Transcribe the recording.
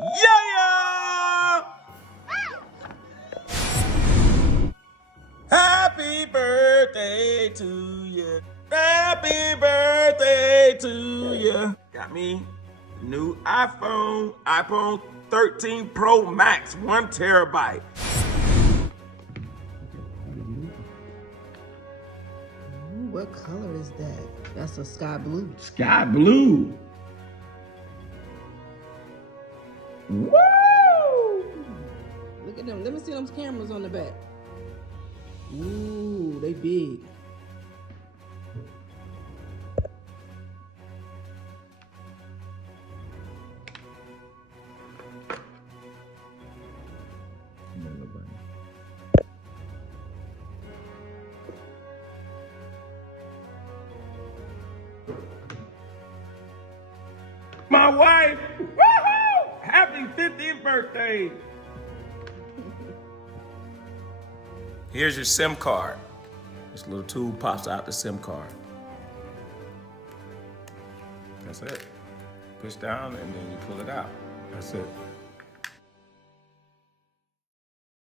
Yeah! Happy birthday to you. Happy birthday to you. Got me a new iPhone 13 Pro Max, 1 terabyte. Ooh, what color is that? That's a sky blue. Sky blue. Woo! Look at them. Let me see those cameras on the back. Ooh, they big. My wife, woohoo! Happy 50th birthday. Here's your SIM card. This little tube pops out the SIM card. That's it. Push down and then you pull it out. That's it.